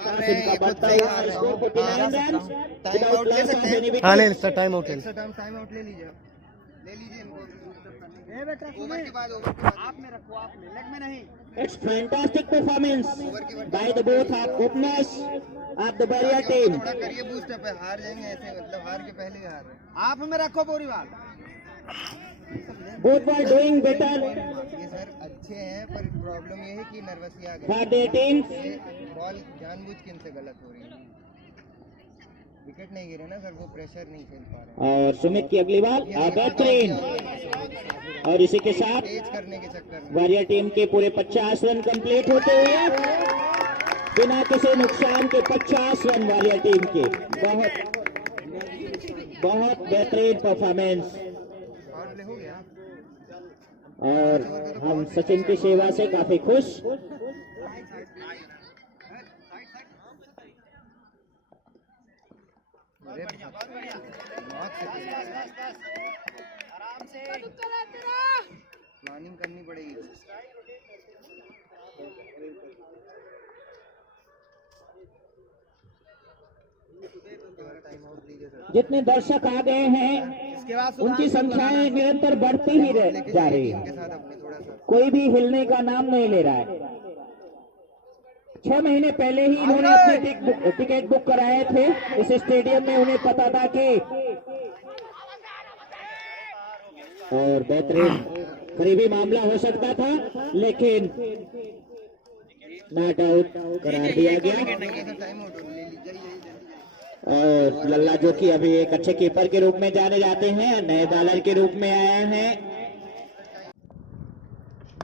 इनका बढ़ता हुआ score 49 run without loss of any wicket. हाँ नहीं सर, टाइम आउट ले टाइम आउट ले लीजिए इनको। ओवर के बाद आप में रखो, आप में लेग में नहीं। It's fantastic performance by the both openers of the Barrier team. थोड़ा करिए बूस्ट पे, हार जाएंगे ऐसे, मतलब हार के पहले ही हार रहे। आप में रखो पूरी बात। Both were doing better ये सर अच्छे हैं, पर प्रॉब्लम ये है कि नर्वसी आ गई। for their teams. बॉल जानबूझ के इनसे गलत हो रही है। विकेट नहीं गिरे ना सर, वो प्रेशर नहीं झेल पा रहे। और सुमित की अगली बॉल बेहतरीन, और इसी के साथ तेज करने के चक्कर में वॉरियर टीम के पूरे 50 रन कंप्लीट होते हुए बिना किसी नुकसान के 50 रन वॉरियर टीम के। बहुत बेहतरीन परफॉर्मेंस, और हो गया। और हम सचिन की सेवा से काफी खुश। प्लानिंग करनी पड़ेगी। जितने दर्शक आ गए हैं उनकी संख्याएं निरंतर बढ़ती ही जा रही है, कोई भी हिलने का नाम नहीं ले रहा है। 6 महीने पहले ही इन्होंने अपने टिकट बुक कराए थे इस स्टेडियम में। उन्हें पता था कि और बेहतरीन करीबी मामला हो सकता था, लेकिन नॉट आउट करार दिया गया। और लल्ला जो कि अभी एक अच्छे कीपर के रूप में जाने जाते हैं, नए बॉलर के रूप में आए हैं।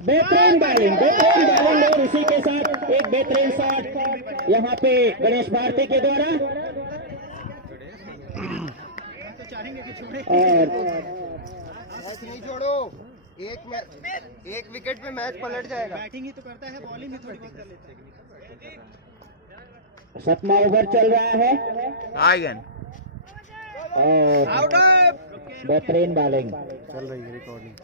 बेहतरीन बॉलिंग और इसी के साथ एक बेहतरीन शॉट यहाँ पे गणेश भारती के द्वारा। और नहीं छोड़ो, एक विकेट पे मैच पलट जाएगा। बैटिंग ही तो करता है, बॉलिंग भी थोड़ी बहुत कर लेता है। 7वां ओवर चल रहा है और बेहतरीन बॉलिंग चल रही है रिकॉर्डिंग।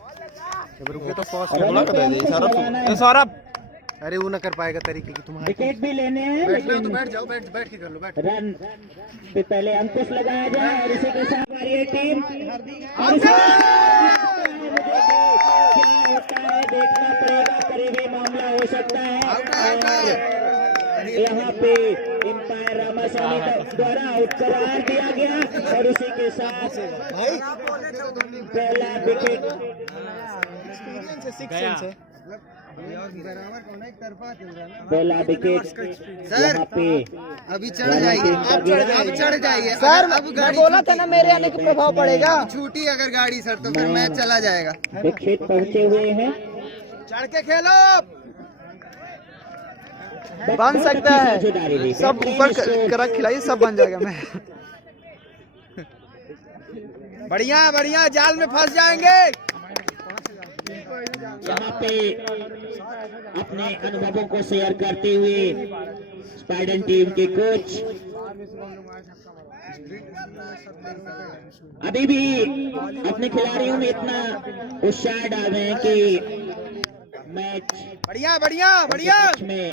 रुके तो फर्स्ट में बोला कर दे सौरभ। अरे वो ना कर पाएगा तरीके की तुम्हारे। विकेट भी लेने हैं, लेकिन बैठ जाओ, बैठ के कर लो। रन पे पहले अंकुश लगाया जाए। और इसी के साथ हमारी टीम क्या होता है देखना पड़ेगा, करीबी मामला हो सकता है। और यहाँ पे एम्पायर रामास्वामी द्वारा आउट करार दिया गया। और इसी के साथ पहला विकेट पहला विकेट यहाँ पे अभी चढ़ जाइए, अब चढ़ जाइए सर। मैं बोला था ना मेरे आने का प्रभाव पड़ेगा। छूटी अगर गाड़ी सर तो फिर मैच चला जाएगा। दीक्षित पहुंचे हुए हैं, चढ़ के खेलो। बन सकता है, सब ऊपर कर खिलाइए, सब बन जाएगा। मैं बढ़िया जाल में फंस जाएंगे। यहाँ पे अपने अनुभवों को शेयर करते हुए स्पाइडन टीम के कोच अभी भी अपने खिलाड़ियों में इतना उत्साह डाल रहे हैं कि मैच बढ़िया में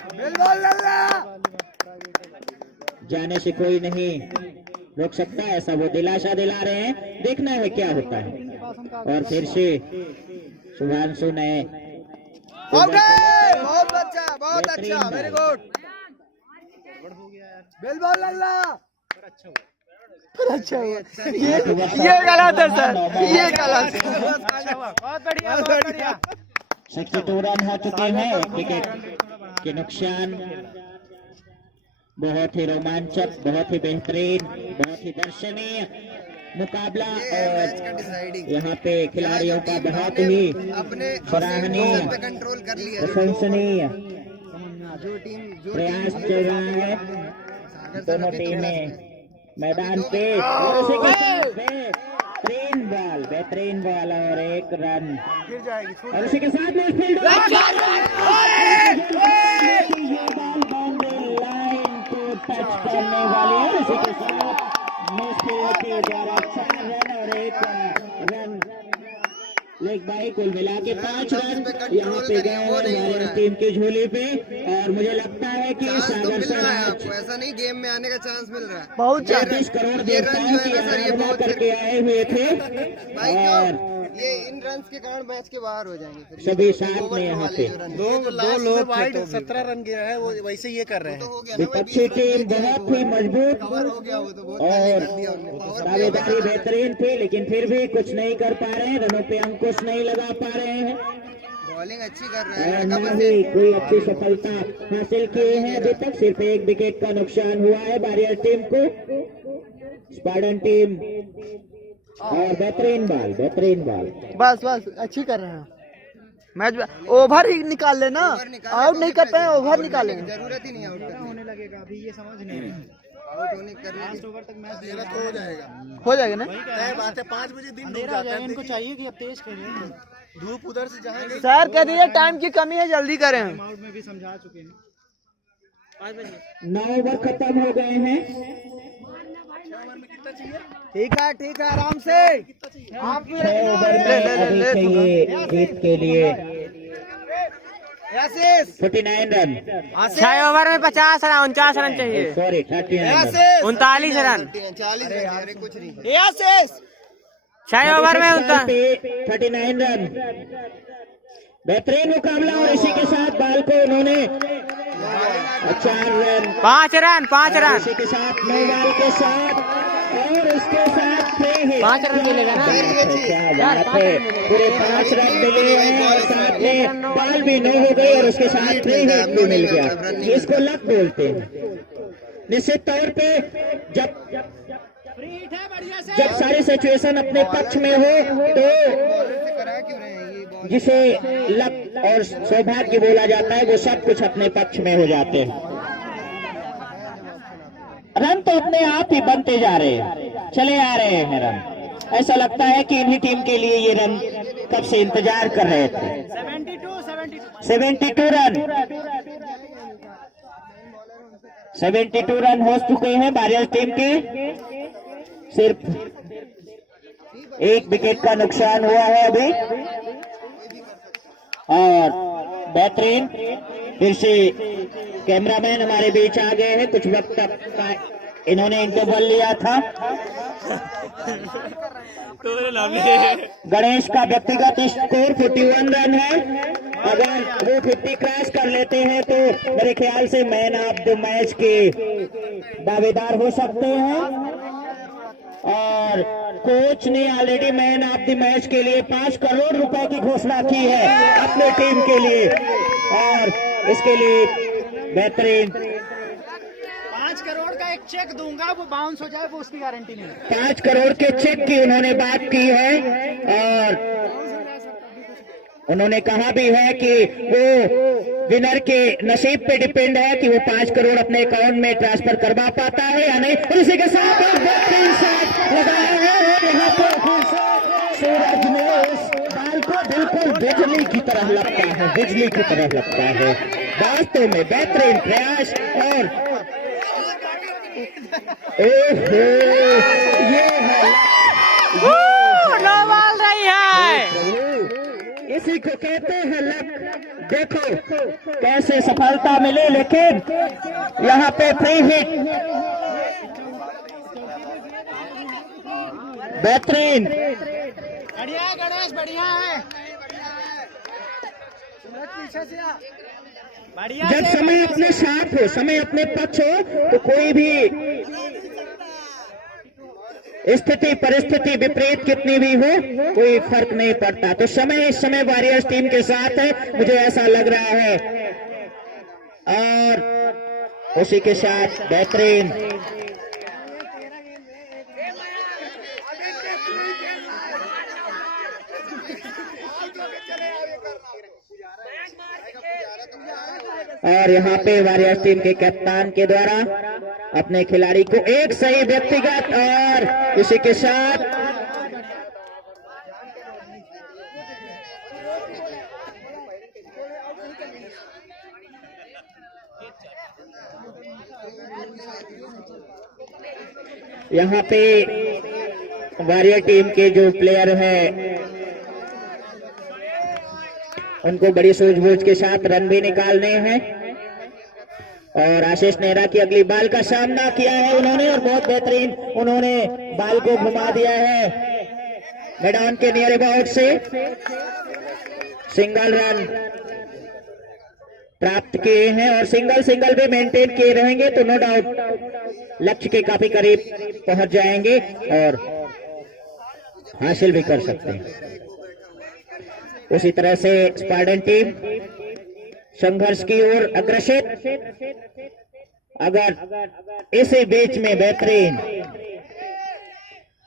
जाने से कोई नहीं रोक सकता, ऐसा वो दिलासा दिला रहे हैं। देखना है क्या होता है। और फिर से शुभांशु ने बहुत अच्छा, वेरी गुड। बेल बॉल लल्ला। अच्छा ये गलत है सर, ये गलत है। बहुत बढ़िया। 62 रन हो चुके हैं। विकेट के नुकसान। बहुत ही रोमांचक, बहुत ही बेहतरीन, बहुत ही दर्शनीय मुकाबला। और यहाँ पे खिलाड़ियों का बहुत ही सराहनीय, प्रशंसनीय प्रयास चल रहा है। दोनों टीमें मैदान पे। बेहतरीन बॉल और एक रन। और उसी के साथ में फील्डर लाइन को टच करने वाली है। इसी के साथ मिसफील्ड के द्वारा 4 रन और 1 रन लेग बाई कुल मिला के 5 रन यहाँ पे गए हैं हमारे टीम की झोली पे। और मुझे लगता है कि चांस तो सागर मिल सर रहा है आज आपको, ऐसा नहीं गेम में आने का चांस मिल रहा है। बहुत ज्यादा 30 करोड़ ये देवताओं रन जो की है ना सर, ये आराधना बहुत करके आए हुए थे भाई और क्यों? ये इन रन के कारण मैच के बाहर हो जाएंगे फिर। सभी साथ में यहाँ पे दो लोग वाइड 17 रन गया है, वो वैसे ये कर रहे हैं। हो गया ना भाई, विपक्षी टीम बहुत ही मजबूत कवर हो गया, वो तो बहुत और पहले कर दिया उन्होंने। पावर दावेदारी बेहतरीन थी, लेकिन फिर भी कुछ नहीं कर पा रहे हैं, रनों पे अंकुश नहीं लगा पा रहे हैं बॉलिंग अच्छी कर रहा है और लड़का, न बस ही कोई अच्छी सफलता हासिल किए हैं अभी तक। सिर्फ एक विकेट का नुकसान हुआ है वॉरियर टीम को। स्पार्टन टीम और बेहतरीन बॉल बस बस अच्छी कर रहे हैं मैच। ओवर ही निकाल लेना, आउट नहीं करते हैं, ओवर निकाल लेंगे। जरूरत ही नहीं आउट करने होने लगेगा अभी, ये समझ नहीं आउट होने करने की। ओवर तक मैच हो जाएगा ना। तय बात है, 5 बजे दिन डूब अंधेरा जाता गया, है। इनको चाहिए कि अब तेज खेलें। धूप उधर से जहाँ गई। सर कह दीजिए टाइम की कमी है, जल्दी करें। आउट में भी समझा चुके हैं। 9 ओवर खत्म हो गए हैं। ठीक है आराम से। 6 ओवर में अभी चाहिए जीत के लिए 49 रन। 6 ओवर में 50 रन 49 रन चाहिए। Sorry 39 run. 39 रन 40 अरे कुछ नहीं। 6 ओवर में 39 रन। बेहतरीन मुकाबला और इसी के साथ बाल को उन्होंने 4 रन 5 रन 5 रन इसी के साथ 9 बॉल के साथ और इसके साथ 5 रन मिलेगा ना। क्या बात है, पूरे 5 रन मिले हैं और साथ में बॉल भी 9 हो गई और उसके साथ 3 हिट भी मिल गया। इसको लक बोलते हैं। निश्चित तौर पे जब सारी सिचुएशन अपने पक्ष में हो तो करा क्यों रहे हैं ये बॉल? जिसे लक और सौभाग्य बोला जाता है वो सब कुछ अपने पक्ष में हो जाते हैं। रन तो अपने आप ही बनते जा रहे हैं, चले आ रहे हैं रन। ऐसा लगता है कि इन्हीं टीम के लिए ये रन कब से इंतजार कर रहे थे। 72 रन 72 रन हो चुके हैं वॉरियर टीम के। सिर्फ 1 विकेट का नुकसान हुआ है अभी और बेहतरीन फिर से कैमरामैन हमारे बीच आ गए हैं। कुछ वक्त तक इन्होंने इंटरवल लिया था। गणेश का व्यक्तिगत स्कोर 41 रन है। अगर वो 50 क्रॉस कर लेते हैं तो मेरे ख्याल से मैन ऑफ द मैच के दावेदार हो सकते हैं। और कोच ने already man of the match के लिए 5 करोड़ रुपए की घोषणा की है अपने टीम के लिए और इसके लिए बेहतरीन 5 करोड़ का एक चेक दूंगा, वो बाउंस हो जाए वो उसकी गारंटी नहीं है। 5 करोड़ के चेक की उन्होंने बात की है और उन्होंने कहा भी है कि वो विनर के नसीब पे डिपेंड है कि वो 5 करोड़ अपने अकाउंट में ट्रांसफर करवा पाता है या नहीं। और इसी के साथ एक बेहतरीन शॉट लगाया है और यहाँ पर फिर से सूरज ने उस बाल को बिल्कुल बिजली की तरह लगता है, बिजली की तरह लगता है। वास्तव में बेहतरीन प्रयास और ओहो ये है नो बॉल रही है। इसी को कहते हैं लक। देखो कैसे सफलता मिली, लेकिन यहाँ पे फ्री हिट बेहतरीन। बढ़िया है गणेश, बढ़िया है। जब समय अपने साथ हो, समय अपने पक्ष हो तो कोई भी स्थिति परिस्थिति विपरीत कितनी भी हो कोई फर्क नहीं पड़ता। तो समय इस समय वॉरियर्स टीम के साथ है, मुझे ऐसा लग रहा है। और उसी के साथ बेहतरीन और यहाँ पे वॉरियर्स टीम के कप्तान के द्वारा अपने खिलाड़ी को एक सही व्यक्तिगत और इसी के साथ यहाँ पे वॉरियर टीम के जो प्लेयर है उनको बड़ी सूझबूझ के साथ रन भी निकालने हैं। और आशीष नेहरा की अगली बाल का सामना किया है उन्होंने और बहुत बेहतरीन उन्होंने बाल को घुमा दिया है मैदान के नियर अबाउट से। सिंगल रन प्राप्त किए हैं और सिंगल भी मेंटेन किए रहेंगे तो नो डाउट लक्ष्य के काफी करीब पहुंच जाएंगे और हासिल भी कर सकते हैं। उसी तरह से स्पार्टन टीम संघर्ष की ओर अग्रसर। अगर इसी बीच में बेहतरीन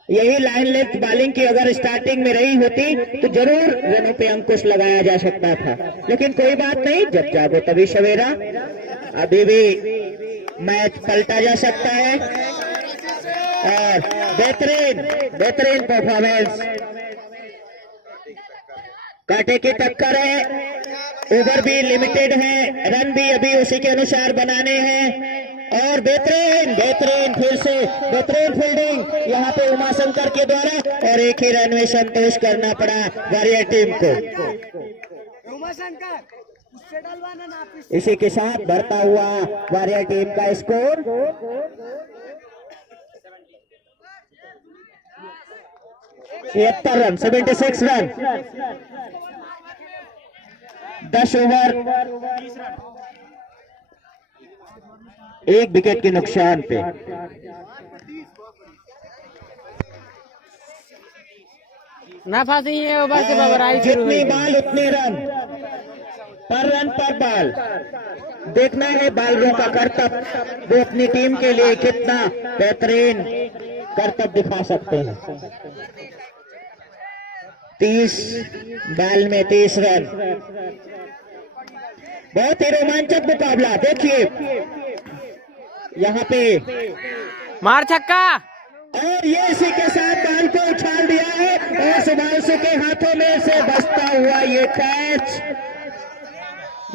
यही लाइन लेंथ बॉलिंग की अगर स्टार्टिंग में रही होती तो जरूर रनों पे अंकुश लगाया जा सकता था, लेकिन कोई बात नहीं, जब जागो तभी सवेरा। अभी भी मैच पलटा जा सकता है और बेहतरीन परफॉर्मेंस, कांटे की टक्कर है, ओवर भी लिमिटेड है, रन भी अभी उसी के अनुसार बनाने हैं और बेहतरीन फिर से बेहतरीन फील्डिंग यहाँ पे उमाशंकर के द्वारा और एक ही रन में संतोष करना पड़ा वॉरियर टीम को। इसी के साथ बढ़ता हुआ वॉरियर टीम का score 76 run 76 run 10 over 1 wicket के नुकसान पे। ना फांसी है ओवर के बबराई शुरू जितनी हुई। बाल उतने रन पर बाल। देखना है बालरों का कर्तव्य, वो अपनी टीम के लिए कितना बेहतरीन कर्तव्य दिखा सकते हैं। 30 बाल में 30 रन, बहुत ही रोमांचक मुकाबला। देखिए यहाँ पे मार छक्का और ये इसी के साथ बाल को उछाल दिया है और सुभाषु के हाथों में से बचता हुआ ये कैच,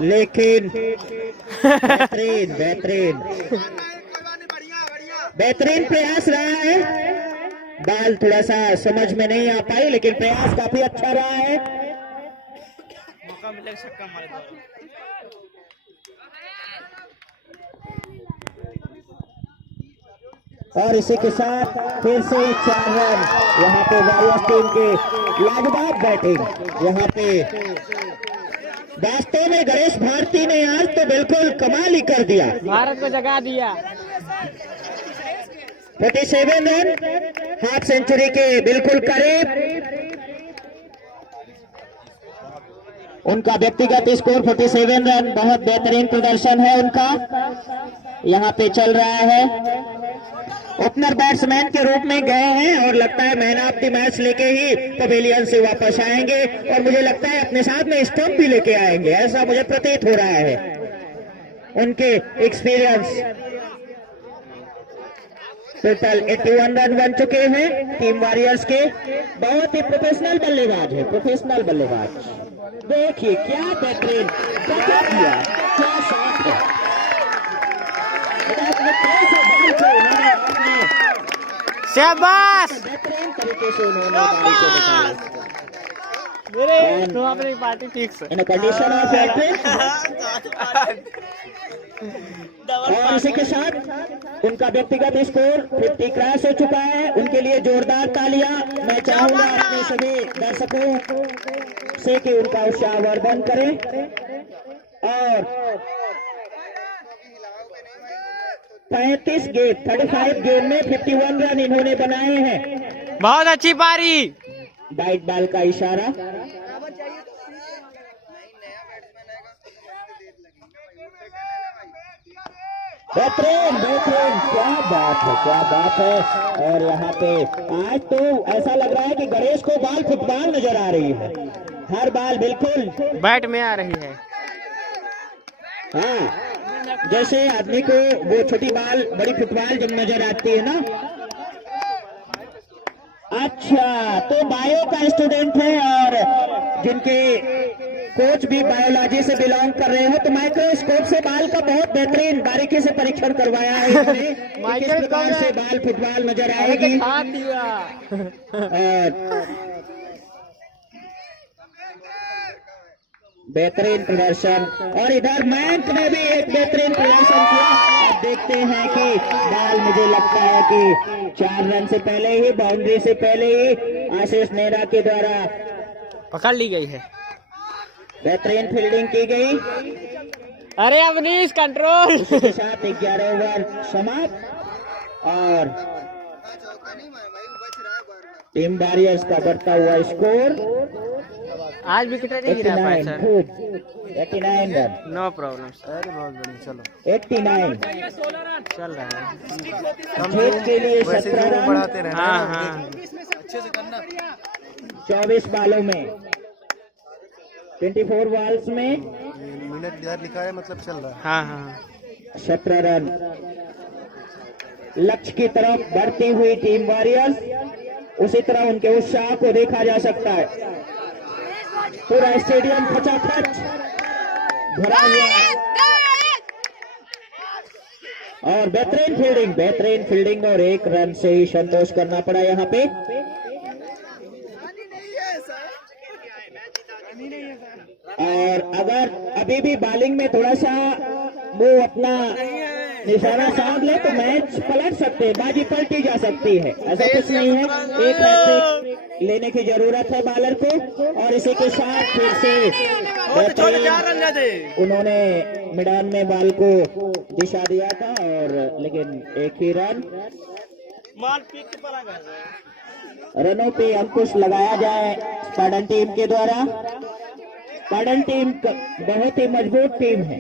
लेकिन बेहतरीन प्रयास रहा है। बाल थोड़ा सा समझ में नहीं आ पाई, लेकिन प्रयास काफी अच्छा रहा है। मौका मिलेगा छक्का मारे और इसी के साथ फिर से 4 रन। यहाँ पे वॉरियर्स टीम के लाजवाब बैटिंग। यहाँ पे वास्तव में गणेश भारती ने आज तो बिल्कुल कमाल ही कर दिया, भारत को जगा दिया। 47 रन हाफ सेंचुरी के बिल्कुल करीब। उनका व्यक्तिगत स्कोर 47 रन, बहुत बेहतरीन प्रदर्शन है उनका यहाँ पे चल रहा है। ओपनर बैट्समैन के रूप में गए हैं और लगता है मैन ऑफ द मैच लेके ही पवेलियन से वापस आएंगे और मुझे लगता है अपने साथ में स्टंप भी लेके आएंगे, ऐसा मुझे प्रतीत हो रहा है। उनके एक्सपीरियंस टोटल 81 रन बन चुके हैं टीम वॉरियर्स के। बहुत ही प्रोफेशनल बल्लेबाज है, प्रोफेशनल बल्लेबाज। देखिए क्या बेहतरीन किया, क्या शॉट है। शाबाश बेहतरीन तरीके से उन्होंने बाल को निकाला। मेरे तो आपने पार्टी ठीक से इन कंडीशन ऑफ बैटिंग और इसी के साथ उनका व्यक्तिगत स्कोर 50 क्रॉस हो चुका है। उनके लिए जोरदार तालियां मैं चाहूंगा अपने सभी दर्शकों से कि उनका उत्साहवर्धन करें। और 35 गेंद में 51 रन इन्होंने बनाए हैं। बहुत अच्छी पारी। वाइट बॉल का इशारा। बेहतरीन क्या बात है। और यहाँ पे आज तो ऐसा लग रहा है कि गणेश को बाल फुटबॉल नजर आ रही है, हर बाल बिल्कुल बैट में आ रही है। हाँ, जैसे आदमी को वो छोटी बाल बड़ी फुटबॉल जब नजर आती है ना। अच्छा, तो बायो का स्टूडेंट है और जिनके कोच भी बायोलॉजी से बिलोंग कर रहे हो, तो माइक्रोस्कोप से बाल का बहुत बेहतरीन बारीकी से परीक्षण करवाया है इन्होंने कि किस प्रकार से बाल फुटबॉल नजर आएगी। बेहतरीन प्रदर्शन, और इधर मयंक ने भी एक बेहतरीन प्रदर्शन किया। अब देखते हैं कि बॉल, मुझे लगता है कि 4 रन से पहले ही, बाउंड्री से पहले ही आशीष नेहरा के द्वारा पकड़ ली गई है। बेहतरीन फील्डिंग की गई। अरे अवनीश कंट्रोल। इसके साथ 11 ओवर समाप्त और टीम वॉरियर्स का बढ़ता हुआ स्कोर आज विकेट नहीं गिरा पाया सर। 89 रन। No problem. अरे बहुत बढ़िया, चलो 89 चल रहा है। जीत के लिए वैसे 17 जो रन बढ़ाते रहना हाँ है ना, हाँ। 24 बॉलों में, 24 बॉल्स में मिनट इधर लिखा है, मतलब चल रहा है। हाँ हाँ। 17 रन। लक्ष्य की तरफ बढ़ती हुई टीम वॉरियर्स, उसी तरह उनके उत्साह को देखा जा सकता है। पूरा स्टेडियम खचाखच भरा हुआ और बेहतरीन फील्डिंग और 1 रन से ही संतोष करना पड़ा यहाँ पे। और अगर अभी भी बॉलिंग में थोड़ा सा वो अपना निशाना साध ले तो मैच पलट सकते हैं, बाजी पलटी जा सकती है। ऐसा कुछ नहीं है, एक हैट्रिक लेने की जरूरत है बॉलर को। और इसी के साथ फिर से उन्होंने मैदान में बॉल को दिशा दिया था, और लेकिन एक ही रन। रनों पे अंकुश लगाया जाए स्पार्टन टीम के द्वारा। स्पार्टन टीम बहुत ही मजबूत टीम है।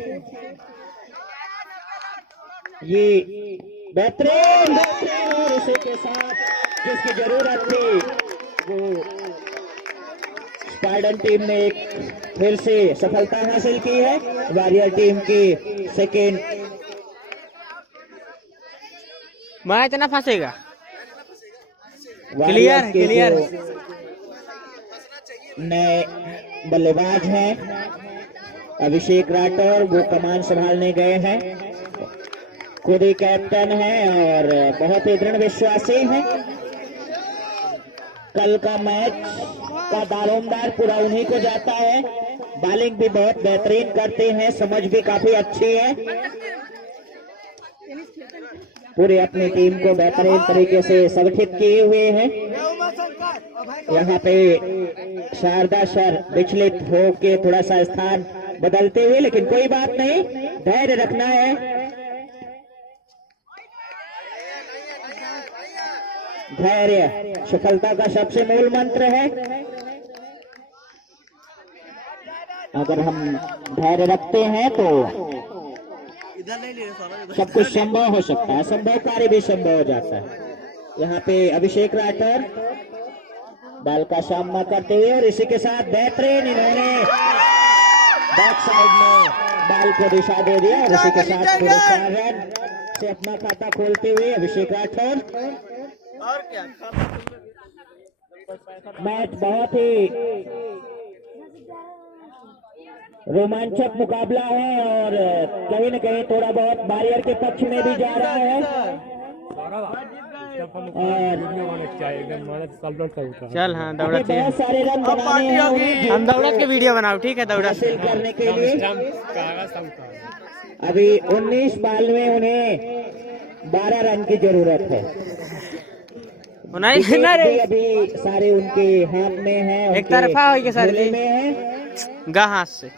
ये बेहतरीन और उसी के साथ जिसकी जरूरत थी वो स्पार्टन टीम ने एक फिर से सफलता हासिल की है। वॉरियर टीम की सेकेंड मैच ना फंसेगा। वॉरियर्स के क्लियर। जो नए बल्लेबाज हैं अभिषेक राठौर, वो कमान संभालने गए हैं। खुद ही कैप्टन है और बहुत ही दृढ़ विश्वासी है। कल का मैच का दारोमदार पूरा उन्हीं को जाता है। बॉलिंग भी बहुत बेहतरीन करते हैं, समझ भी काफी अच्छी है। पूरे अपनी टीम को बेहतरीन तरीके से संगठित किए हुए हैं। यहाँ पे शारदा सर विचलित होके थोड़ा सा स्थान बदलते हुए, लेकिन कोई बात नहीं, धैर्य रखना है। धैर्य सफलता का सबसे मूल मंत्र है। अगर हम धैर्य रखते हैं तो सब कुछ संभव हो सकता है, असंभव कार्य भी संभव हो जाता है। यहाँ पे अभिषेक राठौर बॉल का सामना करते हुए, और इसी के साथ बेहतरीन इन्होंने बैक साइड में बॉल को दिशा दे दिया, और इसी के साथ पूरे 4 रन से अपना खाता खोलते हुए अभिषेक राठौर। और क्या मैच बहुत ही रोमांचक मुकाबला है और कहीं न कहीं थोड़ा बहुत वॉरियर के पक्ष में भी जा रहा है। और चल हाँ अभी दौड़त बहुत सारे रन बनाने हैं उन्हें हम दौड़त के वीडियो बनाओ, ठीक है दौड़त हासिल करने के लिए। अभी 19 बॉल में उन्हें 12 रन की जरूरत है। नहीं विकेट नहीं भी अभी सारे उनके हाथ में है, एक तरफा हो गया सर जी। में है। गा हाथ से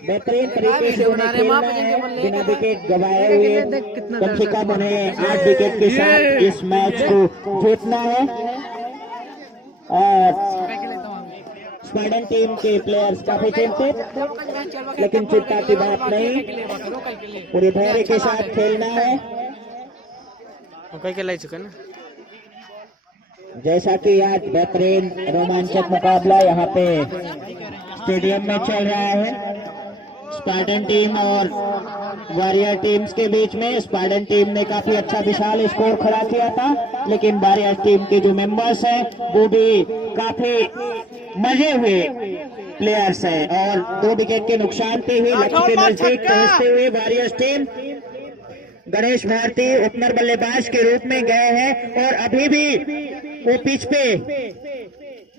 बेहतरीन तरीके से उन्हें खेलना है, बिना विकेट गवाए हुए कम से कम उन्हें 8 विकेट के साथ इस मैच को जीतना है। और स्पार्टन टीम के प्लेयर्स काफी चिंतित, लेकिन चिंता की बात नहीं, पूरे धैर्य के साथ खेलना है। कहीं के लाई चुका ना। जैसा कि आज बेहतरीन रोमांचक मुकाबला यहाँ पे स्टेडियम में चल रहा है स्पार्टन टीम और वॉरियर टीम्स के बीच में। स्पार्टन टीम ने काफी अच्छा विशाल स्कोर खड़ा किया था, लेकिन वॉरियर टीम के जो मेंबर्स हैं वो भी काफी मजे हुए प्लेयर्स हैं, और 2 विकेट के नुकसान पे ही लक्ष्य के नजदीक पहुंचते हुए warrior team Ganesh Bharti opener बल्लेबाज के रूप में गए हैं और अभी भी वो पिच पे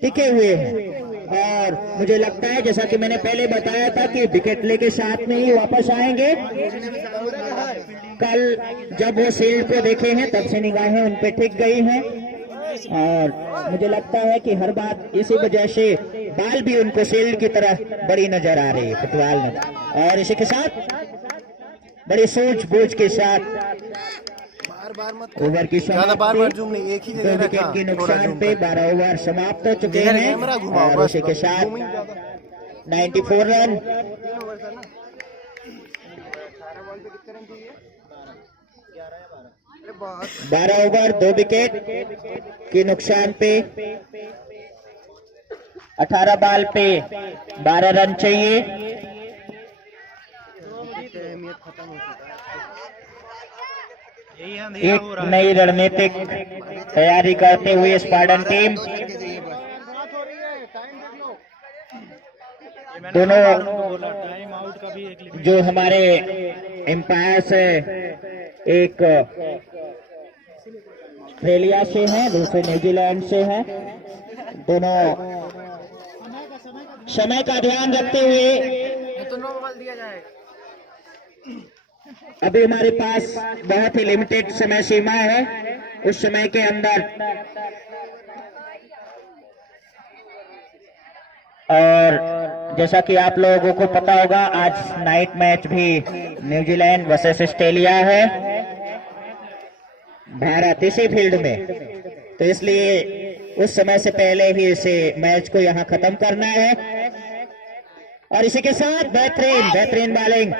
टिके हुए हैं। और मुझे लगता है जैसा कि मैंने पहले बताया था कि विकेट लेके साथ में ही वापस आएंगे। कल जब वो शील्ड को देखे हैं तब से निगाहें उन पे टिक गई हैं और मुझे लगता है कि हर बात इसी वजह से बाल भी उनको शील्ड की तरह बड़ी नजर आ रही है फुटबॉल में। और इसी के साथ बड़ी सूझबूझ के साथ ओवर की बार जूम नहीं, एक ही दो जगह विकेट रखा, के थोड़ा नुकसान जूम पे कर। 12 ओवर समाप्त हो चुके इधर हैं कैमरा घुमाओ और बस, उसी के साथ 94 रन 12 ओवर 2 विकेट के नुकसान पे 18 बॉल पे 12 रन चाहिए। एक नई रणनीतिक तैयारी करते हुए स्पार्टन टीम दोनों जो हमारे एम्पायर से एक ऑस्ट्रेलिया से हैं, दूसरे न्यूजीलैंड से हैं, दोनों समय का ध्यान रखते हुए अभी हमारे पास बहुत ही लिमिटेड समय सीमा है। उस समय के अंदर और जैसा कि आप लोगों को पता होगा आज नाइट मैच भी न्यूजीलैंड वर्सेस ऑस्ट्रेलिया है भारत इसी फील्ड में, तो इसलिए उस समय से पहले ही इसे मैच को यहां खत्म करना है। और इसी के साथ बेहतरीन बॉलिंग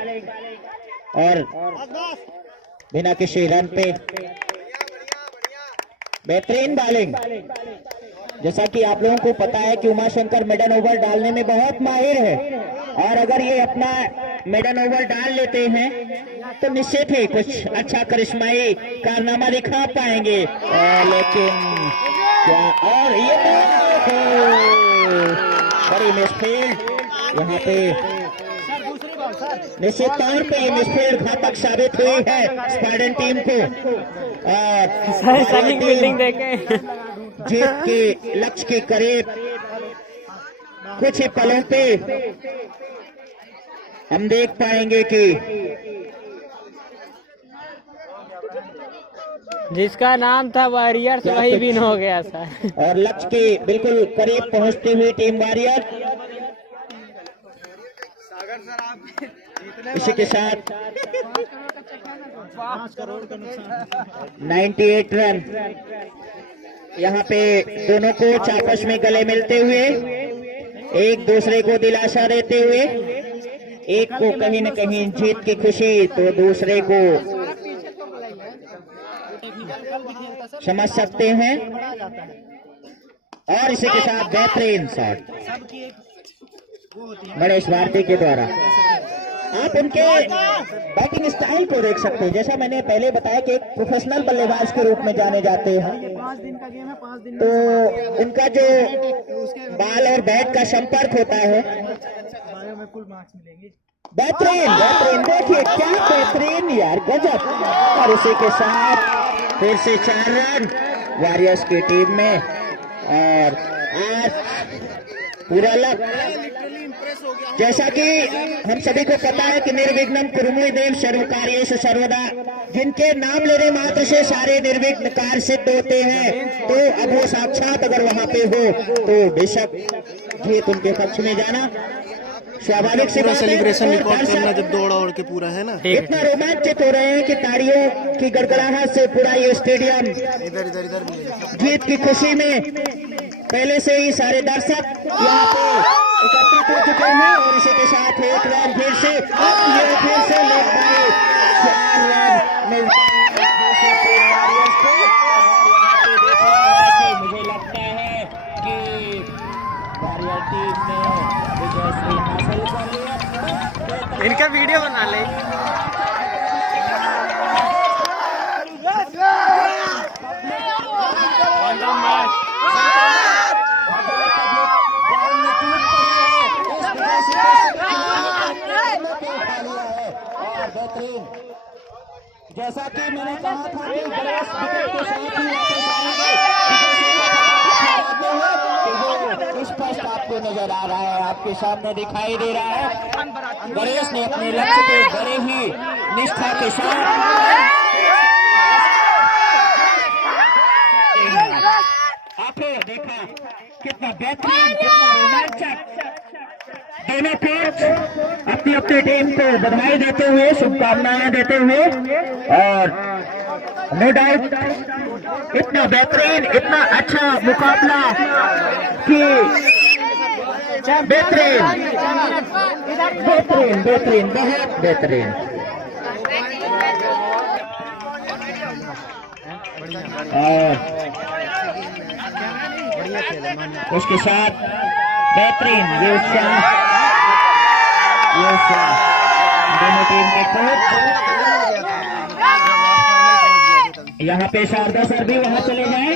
और बिना किसी रन पे बेहतरीन बॉलिंग। जैसा कि आप लोगों को पता है कि उमाशंकर मिडन ओवर डालने में बहुत माहिर है और अगर ये अपना मिडन ओवर डाल लेते हैं तो निश्चित ही कुछ अच्छा करिश्माई कारनामा दिखा पाएंगे। लेकिन क्या और ये बड़ी मिसफील्ड यहाँ पे निश्चित तौर पे ये मिसफील्ड घातक साबित हुई है स्पार्टन टीम को और फील्डिंग देखे जीत के लक्ष्य के करीब कुछ ही पलों पे हम देख पाएंगे कि जिसका नाम था वॉरियर्स वही विन हो गया सर। और लक्ष्य के बिल्कुल करीब पहुंचती हुई टीम वॉरियर इसी के साथ 98 रन यहाँ पे दोनों कोच आपस में गले मिलते हुए एक दूसरे को दिलासा देते हुए एक को कहीं न कहीं जीत की खुशी तो दूसरे को समझ सकते हैं। और इसी के साथ बेहतरीन शॉट गणेश भारती के द्वारा। आप उनके बैटिंग स्टाइल को देख सकते हैं, जैसा मैंने पहले बताया कि एक प्रोफेशनल बल्लेबाज के रूप में जाने जाते हैं, तो उनका जो बॉल और बैट का संपर्क होता है बेहतरीन देखिए क्या बेहतरीन यार गजब। और उसी के साथ फिर से 4 रन वॉरियर्स की टीम में। और आज पूरा लक जैसा कि हम सभी को पता है कि निर्विघ्नं कुरुमे देव सर्वकार्येषु सर्वदा, जिनके नाम लेने मात्र से सारे निर्विघ्न कार्य सिद्ध होते हैं, तो अब वो साक्षात अगर वहां पे हो तो बेशक जीत उनके पक्ष में जाना स्वाभाविक से सेलिब्रेशन रिकॉर्ड करना जब दौड़ और के पूरा है ना, इतना रोमांचित हो रहे हैं कि तालियों की गड़गड़ाहट से पूरा ये स्टेडियम इधर जीत की खुशी में पहले से ही सारे दर्शक यहाँ पे एकत्रित हो चुके हैं। और इसी के साथ एक रन फिर से ये फिर से लेग बाई 4 रन मिलते हैं। मुझे लगता है कि वॉरियर टीम ने विजय श्री हासिल कर लिया। इनका वीडियो बना ले। जैसा कि मैंने कहा था कि गणेश विकेट के साथ ही वापस आएंगे, वो स्पष्ट आपको नजर नजर आ रहा है, आपके सामने दिखाई दे रहा है। गणेश ने अपने लक्ष्य को बड़े ही निष्ठा के साथ आपको देखा, कितना बेहतरीन, कितना रोमांचक। दोनों कोच अपनी अपनी टीम को बधाई देते हुए, शुभकामनाएं देते हुए, और नो डाउट इतना बेहतरीन, इतना अच्छा मुकाबला कि बेहतरीन बेहतरीन बेहतरीन, बहुत बेहतरीन। और उसके साथ बेहतरीन ये उत्साह दोनों टीम के कोच। यहाँ पे शारदा सर भी वहां चले गए।